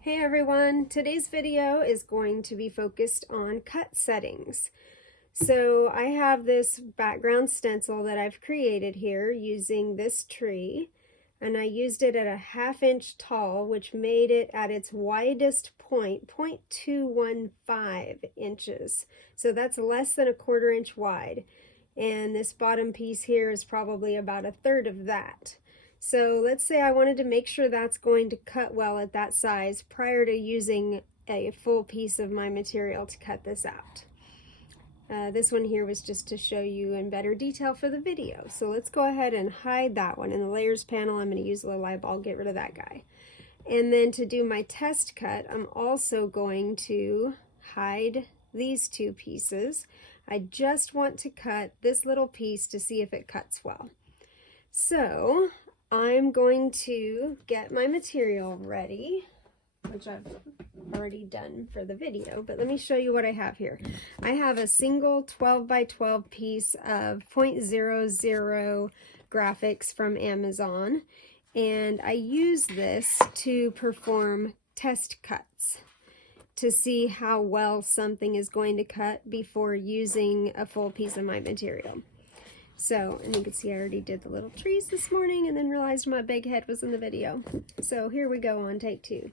Hey everyone, today's video is going to be focused on cut settings. So I have this background stencil that I've created here using this tree, and I used it at a 1/2 inch tall, which made it at its widest point 0.215 inches. So that's less than a 1/4 inch wide. And this bottom piece here is probably about 1/3 of that. So let's say I wanted to make sure that's going to cut well at that size prior to using a full piece of my material to cut this out. This one here was just to show you in better detail for the video. So let's go ahead and hide that one. In the layers panel, I'm going to use a little eyeball, get rid of that guy. And then to do my test cut, I'm also going to hide these two pieces. I just want to cut this little piece to see if it cuts well. So I'm going to get my material ready, which I've already done for the video, but let me show you what I have here. I have a single 12 by 12 piece of 0.00 graphics from Amazon, and I use this to perform test cuts to see how well something is going to cut before using a full piece of my material. So, and you can see I already did the little trees this morning and then realized my big head was in the video. So here we go on take 2.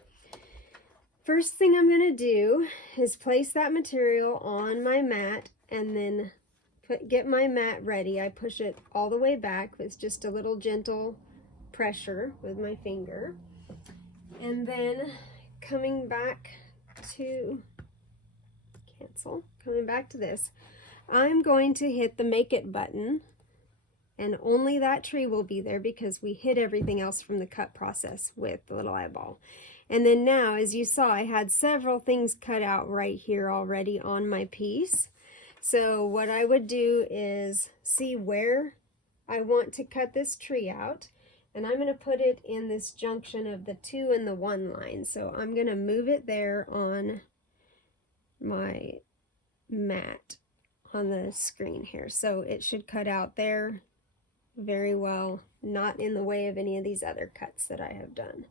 First thing I'm going to do is place that material on my mat and then get my mat ready. I push it all the way back with just a little gentle pressure with my finger. And then coming back to this, I'm going to hit the Make It button. And only that tree will be there because we hid everything else from the cut process with the little eyeball. And then now, as you saw, I had several things cut out right here already on my piece. So what I would do is see where I want to cut this tree out. And I'm going to put it in this junction of the 2 and the 1 line. So I'm going to move it there on my mat on the screen here. So it should cut out there very well, not in the way of any of these other cuts that I have done.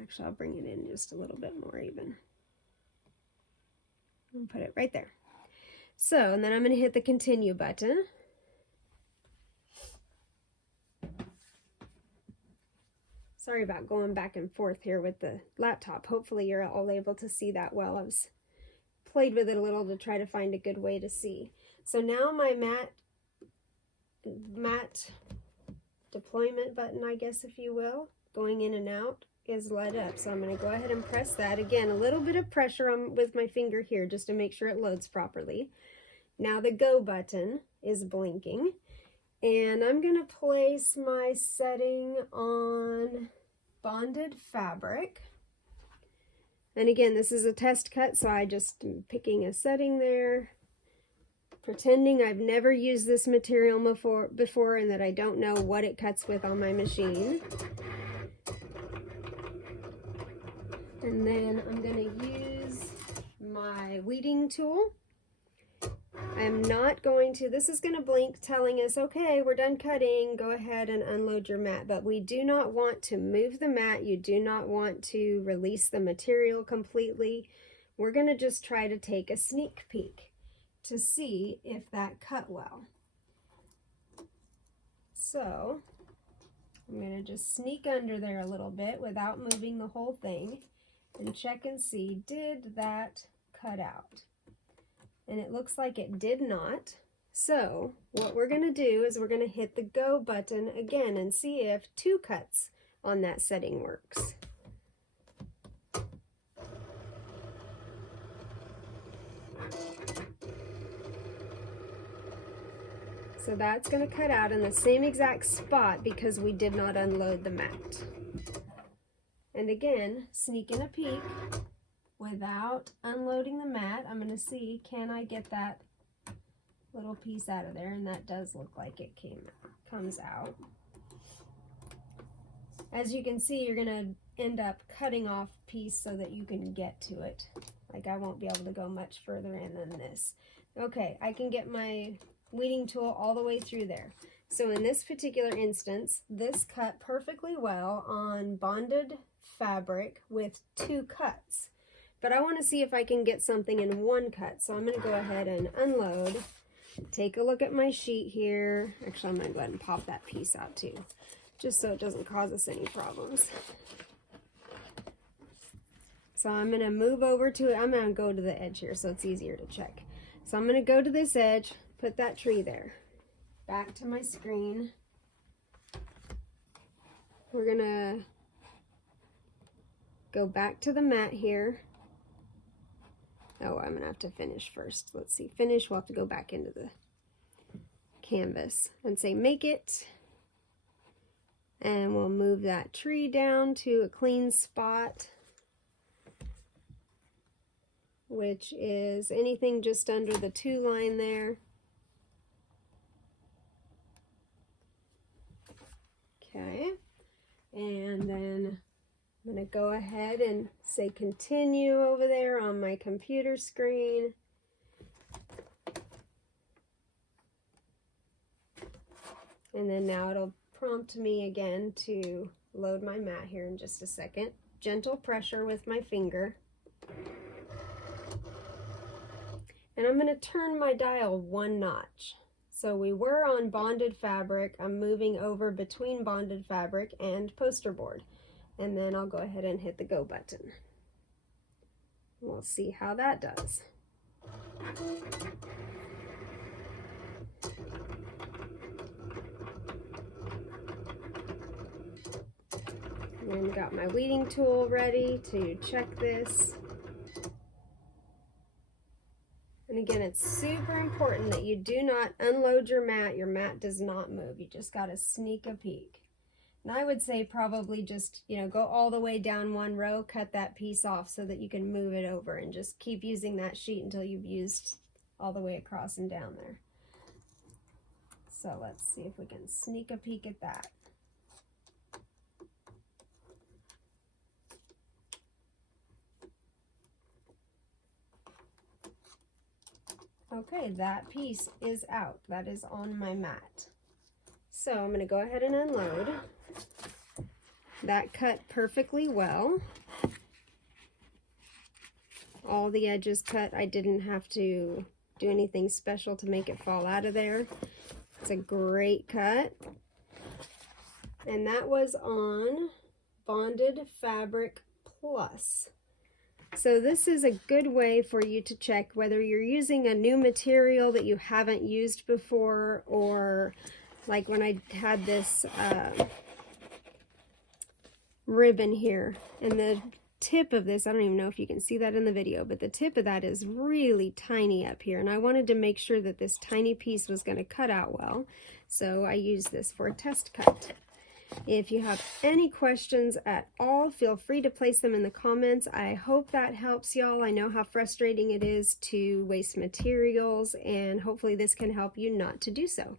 Actually, I'll bring it in just a little bit more even. And put it right there. So, and then I'm going to hit the continue button. Sorry about going back and forth here with the laptop. Hopefully you're all able to see that well. I was played with it a little to try to find a good way to see. So now my mat deployment button, I guess if you will, going in and out, is lit up. So I'm going to go ahead and press that. Again, a little bit of pressure with my finger here just to make sure it loads properly. Now the go button is blinking, and I'm going to place my setting on bonded fabric. And again, this is a test cut, so I just am picking a setting there, pretending I've never used this material before and that I don't know what it cuts with on my machine. And then I'm going to use my weeding tool. I'm not going to, this is going to blink telling us, okay, we're done cutting, go ahead and unload your mat. But we do not want to move the mat. You do not want to release the material completely. We're going to just try to take a sneak peek to see if that cut well. So I'm going to just sneak under there a little bit without moving the whole thing and check and see, did that cut out? And it looks like it did not. So what we're going to do is we're going to hit the go button again and see if 2 cuts on that setting works. So that's going to cut out in the same exact spot because we did not unload the mat. And again, sneaking a peek without unloading the mat, I'm going to see, can I get that little piece out of there? And that does look like it comes out. As you can see, you're going to end up cutting off a piece so that you can get to it. Like I won't be able to go much further in than this. Okay, I can get my weeding tool all the way through there. So in this particular instance, this cut perfectly well on bonded fabric with 2 cuts. But I want to see if I can get something in 1 cut. So I'm going to go ahead and unload. Take a look at my sheet here. Actually, I'm going to go ahead and pop that piece out too, just so it doesn't cause us any problems. So I'm going to move over to it. I'm going to go to the edge here so it's easier to check. So I'm going to go to this edge, put that tree there. Back to my screen. We're going to go back to the mat here. Oh, I'm going to have to finish first. Let's see, finish. We'll have to go back into the canvas and say make it. And we'll move that tree down to a clean spot, which is anything just under the 2 line there. Okay, and then I'm going to go ahead and say continue over there on my computer screen. And then now it'll prompt me again to load my mat here in just a second. Gentle pressure with my finger. And I'm going to turn my dial 1 notch. So we were on bonded fabric. I'm moving over between bonded fabric and poster board. And then I'll go ahead and hit the go button. We'll see how that does. And then got my weeding tool ready to check this. And again, it's super important that you do not unload your mat. Your mat does not move. You just got to sneak a peek. And I would say probably just, go all the way down 1 row, cut that piece off so that you can move it over and just keep using that sheet until you've used all the way across and down there. So let's see if we can sneak a peek at that. Okay, that piece is out. That is on my mat. So I'm going to go ahead and unload. That cut perfectly well. All the edges cut. I didn't have to do anything special to make it fall out of there. It's a great cut. And that was on Bonded Fabric Plus. So this is a good way for you to check whether you're using a new material that you haven't used before, or like when I had this ribbon here, and the tip of this, I don't even know if you can see that in the video, but the tip of that is really tiny up here, and I wanted to make sure that this tiny piece was going to cut out well, so I used this for a test cut. If you have any questions at all, feel free to place them in the comments. I hope that helps y'all. I know how frustrating it is to waste materials, and hopefully this can help you not to do so.